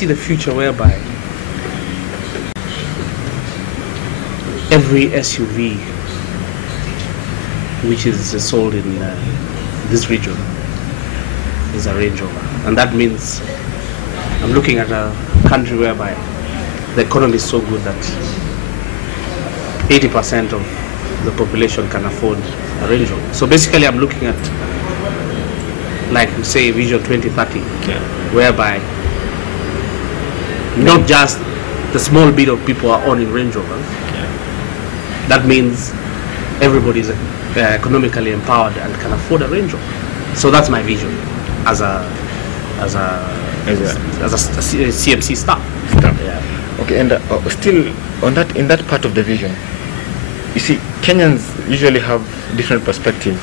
see the future whereby every SUV which is sold in this region is a Range Rover, and that means I'm looking at a country whereby the economy is so good that 80% of the population can afford a Range Rover. So basically I'm looking at, like say, Vision 2030, whereby not just the small bit of people are owning Range Rovers. That means everybody is economically empowered and can afford a Range Rover. So that's my vision as a CMC staff. Yeah. Okay, and still on that, in that part of the vision, you see, Kenyans usually have different perspectives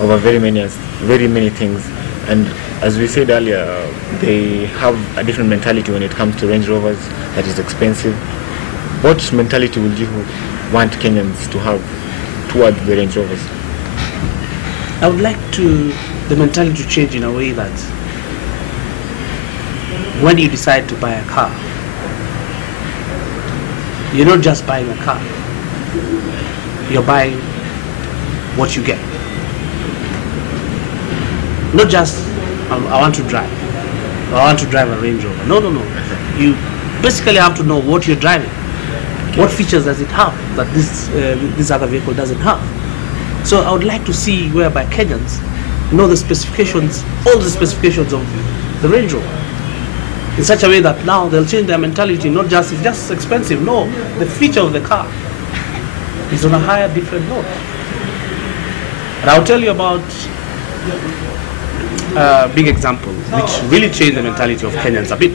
over very many things, and as we said earlier, they have a different mentality when it comes to Range Rovers that is expensive. What mentality would you want Kenyans to have towards the Range Rovers? I would like the mentality to change in a way that when you decide to buy a car, you're not just buying a car, you're buying what you get. Not just, I want to drive a Range Rover. No. You basically have to know what you're driving. What features does it have that this other vehicle doesn't have? So I would like to see whereby Kenyans know the specifications, all the specifications of the Range Rover, in such a way that now they'll change their mentality, not just it's just expensive. No, the feature of the car is on a higher, different note. And I'll tell you about a big example which really changed the mentality of Kenyans a bit.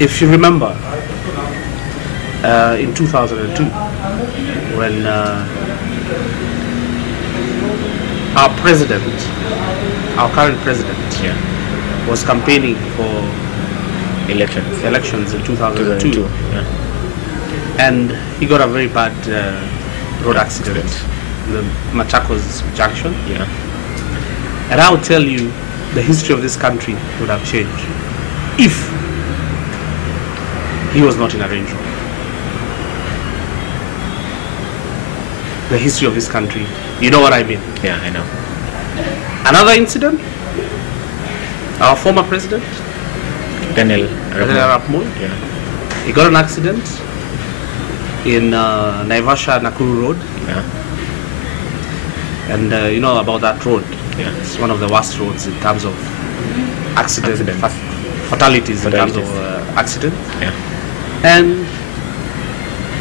If you remember, in 2002, when our current president, was campaigning for elections in 2002, and he got a very bad road accident in the Machakos junction. And I will tell you, the history of this country would have changed if he was not in a Range Rover. The history of this country, you know what I mean? Yeah, I know. Another incident, our former president, Daniel Arap Moi, he got an accident in Naivasha Nakuru Road. And you know about that road. It's one of the worst roads in terms of fatalities in terms of accident. And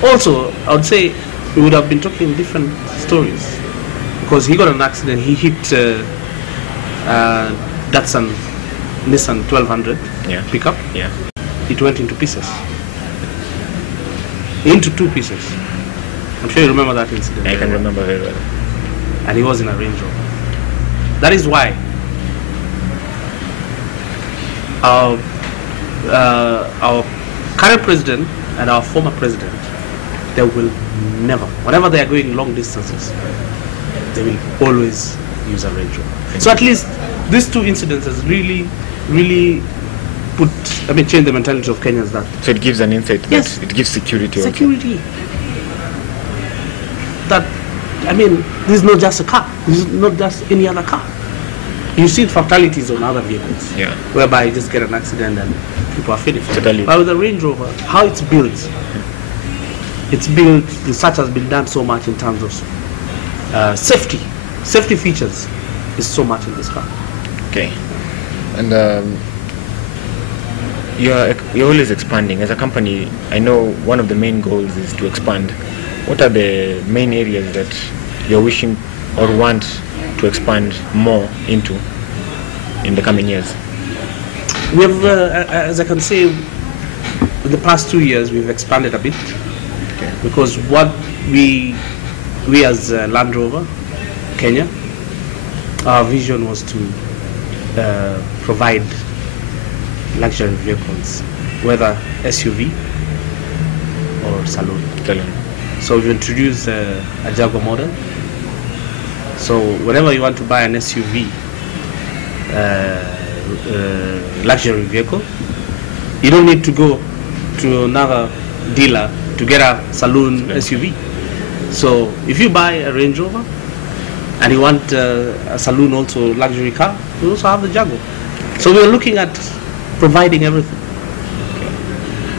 also, I would say we would have been talking different stories, because he got an accident. He hit Datsun Nissan 1200 pickup. It went into pieces, into two pieces. I'm sure you remember that incident. I can remember very well. And he was in a Range Rover. That is why our current president and our former president, they will never, whenever they are going long distances, they will always use a Range Rover. So at least these two incidents has really change the mentality of Kenyans. That so it gives an insight. Yes, it gives security. Security. That, I mean, this is not just a car. This is not just any other car. You see fatalities on other vehicles, whereby you just get an accident and people are finished. Totally. But with the Range Rover, how it's built, research has been done so much in terms of safety. Safety features is so much in this car. Okay. And you're always expanding. As a company, I know one of the main goals is to expand. What are the main areas that you're wishing or want to expand more into in the coming years? We have, as I can say, in the past 2 years, we've expanded a bit, because what we as Land Rover Kenya, our vision was to provide luxury vehicles, whether SUV or saloon. So we've introduced a Jaguar model, So whenever you want to buy an SUV, luxury vehicle, you don't need to go to another dealer to get a saloon SUV. So if you buy a Range Rover and you want a saloon also luxury car, you also have the Jaguar. So we're looking at providing everything.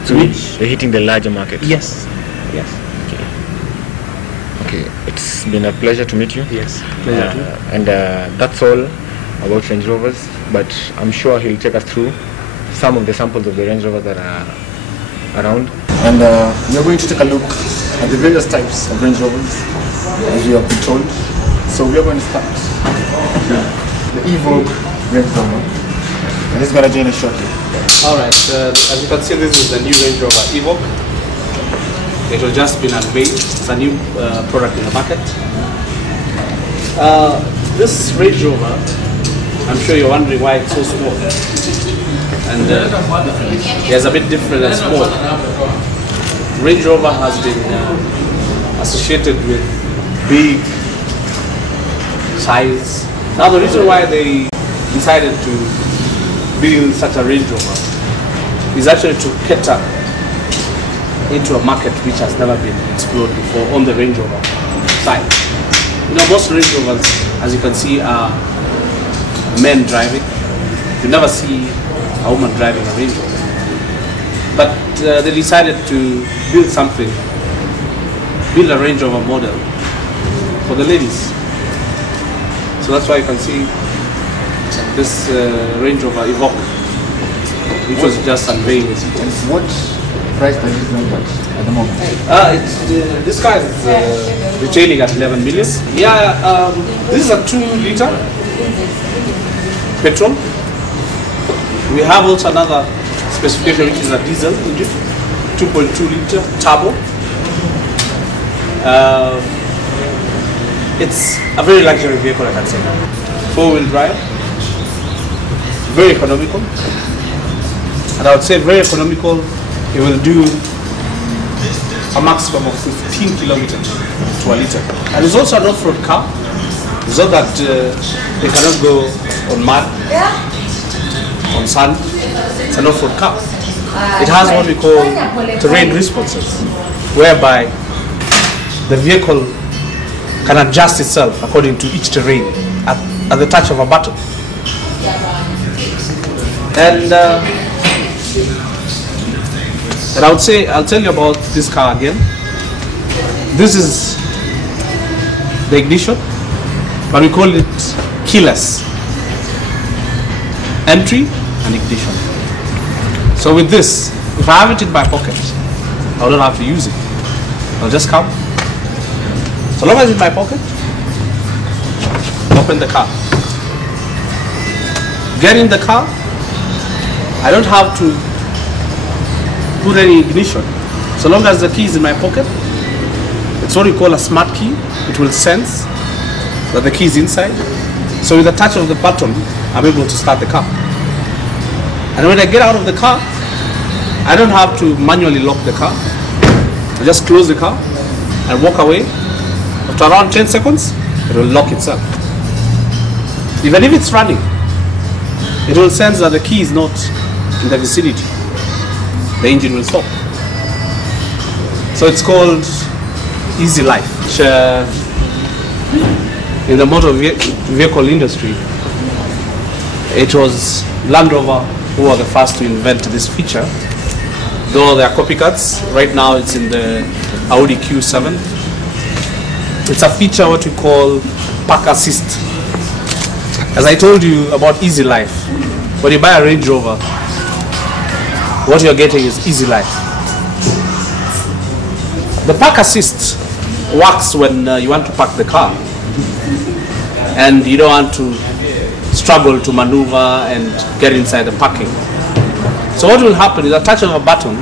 So you're hitting the larger market? Yes, yes. Okay, it's been a pleasure to meet you. Yes, pleasure too. And that's all about Range Rovers, but I'm sure he'll take us through some of the samples of the Range Rovers that are around. And we're going to take a look at the various types of Range Rovers, as we have been told. So we're going to start with the Evoque Range Rover. And this is going to join us shortly. Alright, as you can see, this is the new Range Rover Evoque. It has just been unveiled. It's a new product in the market. This Range Rover, I'm sure you're wondering why it's so small. And it's a bit different and small. Range Rover has been associated with big size. Now the reason why they decided to build such a Range Rover is actually to cater into a market which has never been explored before on the Range Rover side. You know, most Range Rovers, as you can see, are men driving. You never see a woman driving a Range Rover. But they decided to build something, build a Range Rover model for the ladies. So that's why you can see this Range Rover Evoque, which was just unveiled. And what price does this one at the moment? This car is retailing at 11 million. Yeah, this is a 2-liter petrol. We have also another specification which is a diesel engine, 2.2-liter turbo. It's a very luxury vehicle, I can say. 4-wheel drive, very economical, and I would say very economical. It will do a maximum of 15 kilometers to a liter. And it's also an off-road car. It's not that they cannot go on mud, on sand. It's an off-road car. It has what we call terrain responses, whereby the vehicle can adjust itself according to each terrain at the touch of a button. And I would say, I'll tell you about this car again. This is the ignition, but we call it keyless entry and ignition. So with this, if I have it in my pocket, I don't have to use it. I'll just come. So long as it's in my pocket, open the car. Get in the car. I don't have to put any ignition. So long as the key is in my pocket, it's what we call a smart key. It will sense that the key is inside. So with the touch of the button, I'm able to start the car. And when I get out of the car, I don't have to manually lock the car. I just close the car and walk away. After around 10 seconds, it will lock itself. Even if it's running, it will sense that the key is not in the vicinity. The engine will stop. So it's called Easy Life, which in the motor vehicle industry, it was Land Rover who were the first to invent this feature. Though there are copycats, right now it's in the Audi Q7. It's a feature what we call park assist. As I told you about Easy Life, when you buy a Range Rover, what you're getting is Easy Life. The park assist works when you want to park the car and you don't want to struggle to maneuver and get inside the parking. So what will happen is, at touch of a button,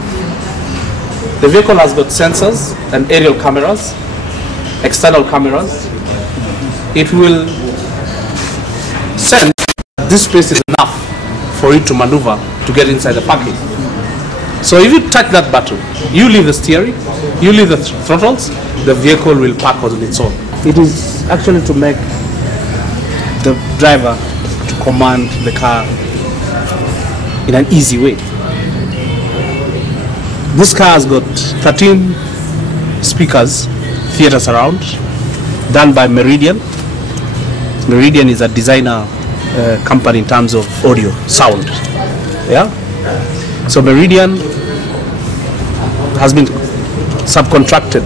the vehicle has got sensors and aerial cameras, external cameras. It will sense that this space is enough for it to maneuver to get inside the parking. So if you touch that button, you leave the steering, you leave the throttles, the vehicle will park on its own. It is actually to make the driver to command the car in an easy way. This car has got 13 speakers, theater surround, done by Meridian. Meridian is a designer company in terms of audio, sound. Yeah. So Meridian has been subcontracted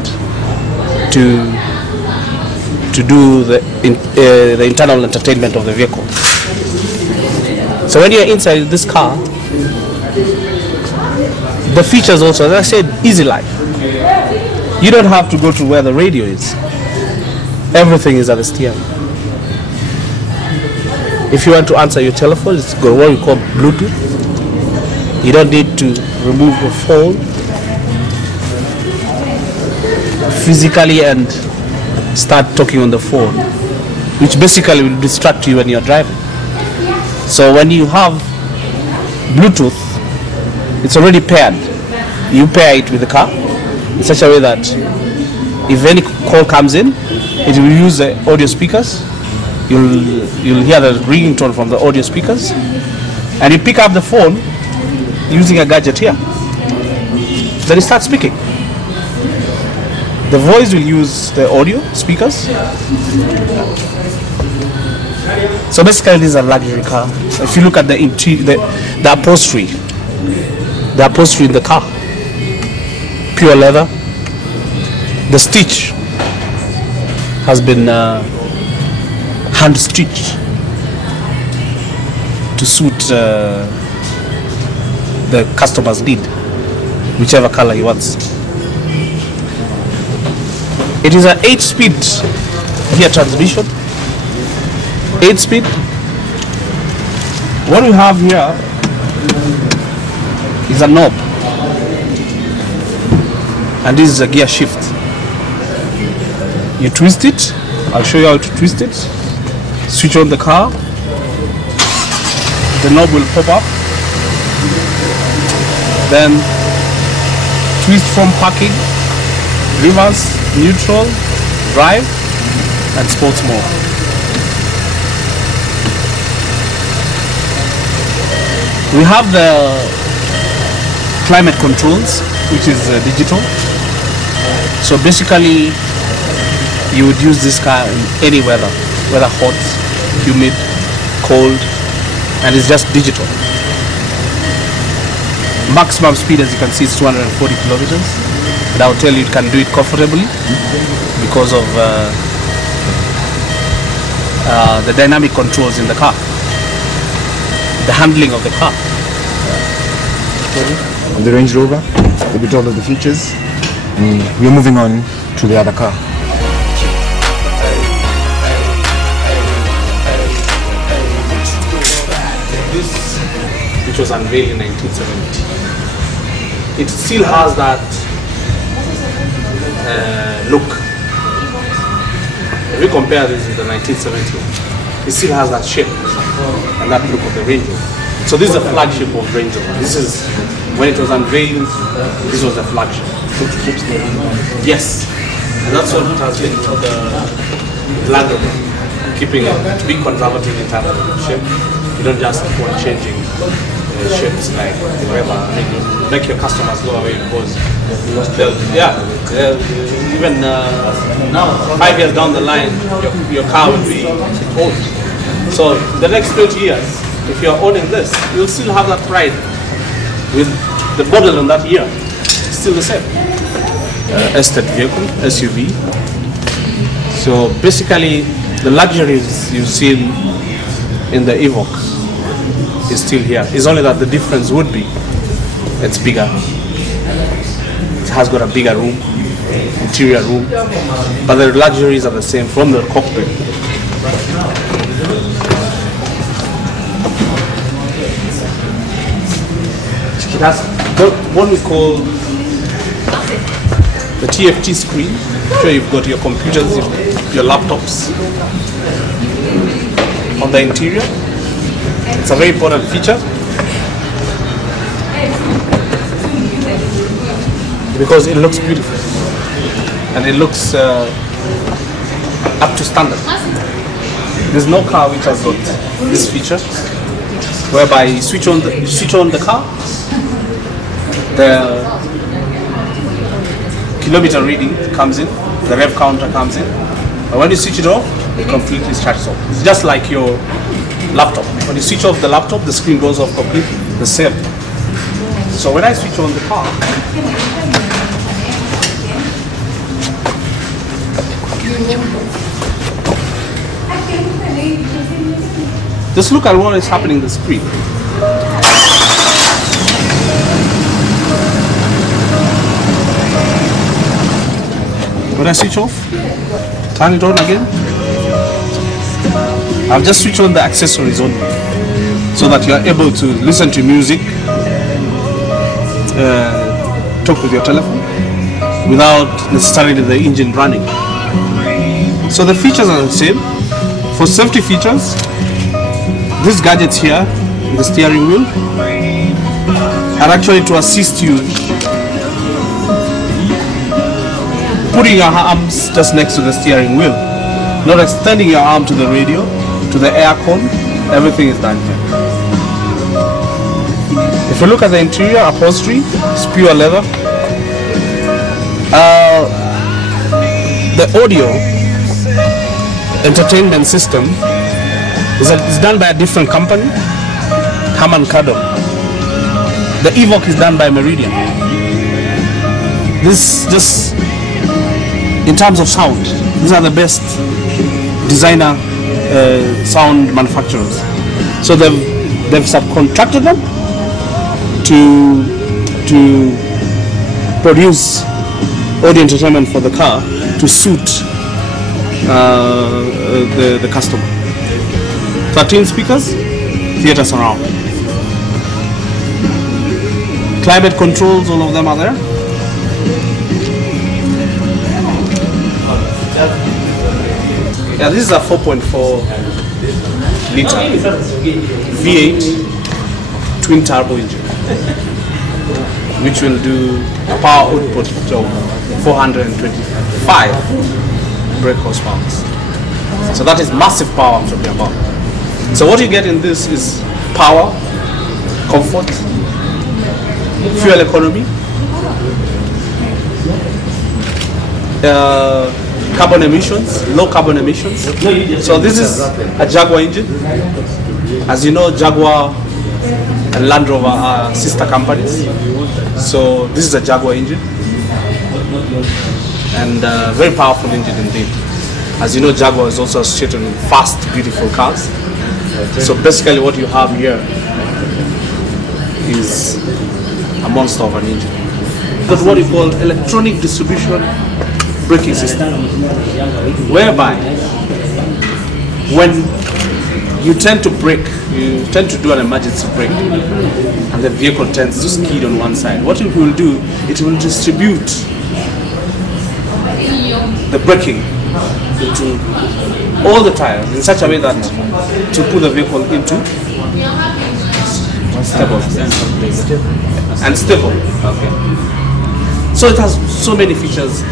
to do the internal entertainment of the vehicle. So when you're inside this car, the features also, as I said, easy life. You don't have to go to where the radio is. Everything is at the steering. If you want to answer your telephone, it's got what we call Bluetooth. You don't need to remove your phone physically and start talking on the phone, which basically will distract you when you're driving. So when you have Bluetooth, it's already paired. You pair it with the car in such a way that if any call comes in, it will use the audio speakers. You'll hear the ringing tone from the audio speakers, and you pick up the phone using a gadget here. Then you start speaking. The voice will use the audio speakers. So basically, this is a luxury car. If you look at the upholstery, in the car, pure leather. The stitch has been hand stitched to suit the customer's need, whichever color he wants. It is an 8-speed gear transmission. 8-speed. What we have here is a knob, and this is a gear shift. You twist it. I'll show you how to twist it. Switch on the car. The knob will pop up. Then twist from parking, reverse, neutral, drive, and sports mode. We have the climate controls, which is digital. So basically, you would use this car in any weather, whether hot, humid, cold, and it's just digital. Maximum speed, as you can see, is 240 kilometers. And I'll tell you, it can do it comfortably because of the dynamic controls in the car, the handling of the car. On the Range Rover, a bit all of the features. We're moving on to the other car. This, which was unveiled in 1970, it still has that look. If we compare this with the 1970, it still has that shape and that look of the Range Rover. So this is the flagship of Range Rover. This is, when it was unveiled, this was the flagship. Yes, and that's what it has been for the Land Rover, keeping it, being conservative in terms of shape. You don't just keep on changing shapes like whatever. I mean, you make your customers go away because even now, 5 years down the line, your car will be old. So the next 20 years, if you're owning this, you'll still have that pride with the model in that year. It's still the same. Estate vehicle, SUV. So basically, the luxuries you've seen in the Evoque is still here. It's only that the difference would be it's bigger. It has got a bigger room, interior room, but the luxuries are the same from the cockpit. It has what we call the TFT screen. So you've got your computers, your laptops on the interior. It's a very important feature because it looks beautiful and it looks up to standard. There's no car which has got this feature, whereby you switch on the car, the kilometer reading comes in, the rev counter comes in, and when you switch it off, it completely shuts off. It's just like your laptop. When you switch off the laptop, the screen goes off completely. The same. So when I switch on the car, just look at what is happening on the screen. When I switch off, turn it on again. I've just switched on the accessories only, so that you are able to listen to music, talk with your telephone, without necessarily the engine running. So the features are the same. For safety features, these gadgets here, the steering wheel, are actually to assist you putting your arms just next to the steering wheel, not extending your arm to the radio, to the air con. Everything is done here. If you look at the interior upholstery, it's pure leather. The audio entertainment system is done by a different company, Harman Kardon. The Evoque is done by Meridian. This just in terms of sound, these are the best designer sound manufacturers. So they've subcontracted them to produce audio entertainment for the car to suit the customer. 13 speakers, theater surround. Climate controls, all of them are there. Yeah, this is a 4.4 liter V8 twin turbo engine, which will do a power output of 425 brake horsepower. So that is massive power I'm talking about. So what you get in this is power, comfort, fuel economy, carbon emissions, low carbon emissions. So this is a Jaguar engine. As you know, Jaguar and Land Rover are sister companies. So this is a Jaguar engine, and very powerful engine indeed. As you know, Jaguar is also associated with fast, beautiful cars. So basically what you have here is a monster of an engine. But what you call electronic distribution braking system, whereby when you tend to brake, you tend to do an emergency brake, and the vehicle tends to skid on one side. What it will do, it will distribute the braking into all the tires in such a way that to put the vehicle into stable and stable. Okay. So it has so many features.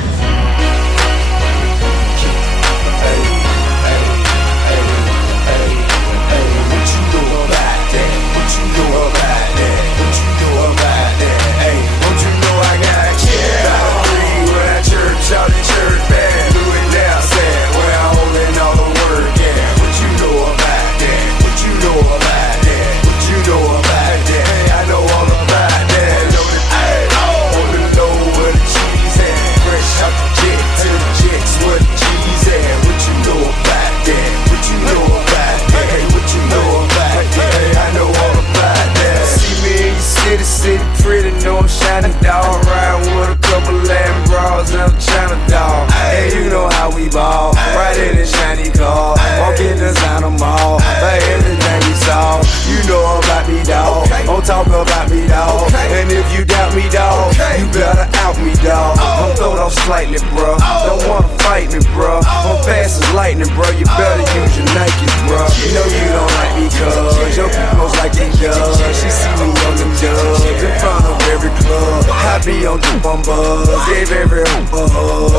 Slightly, bro. Don't wanna fight me, bro. I'm fast as lightning, bro. You better use your Nikes, bro. You know you don't like me, cuz your people's like they does. She see me on them dubs in front of every club. I be on the bumbers, gave every hoop a hug.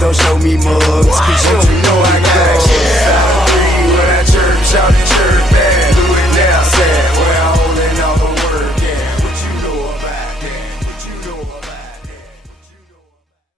Don't show me mugs, cause you